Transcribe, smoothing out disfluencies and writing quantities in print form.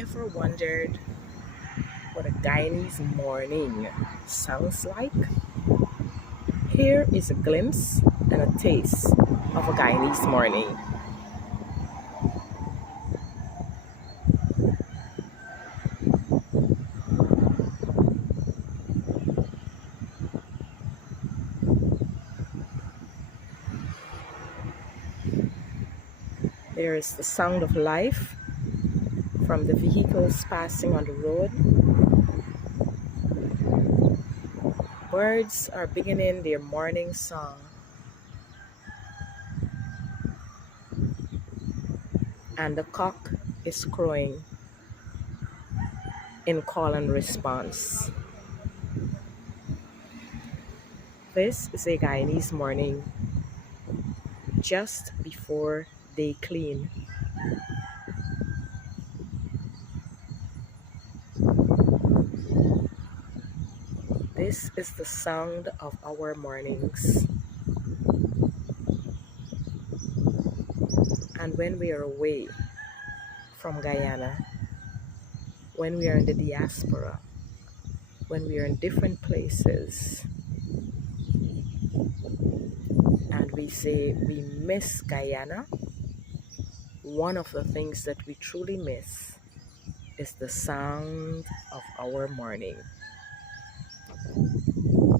Ever wondered what a Guyanese morning sounds like? Here is a glimpse and a taste of a Guyanese morning. There is the sound of life from the vehicles passing on the road. Birds are beginning their morning song, and the cock is crowing in call and response. This is a Guyanese morning just before they clean. This is the sound of our mornings. And when we are away from Guyana, when we are in the diaspora, when we are in different places, and we say we miss Guyana, one of the things that we truly miss is the sound of our morning.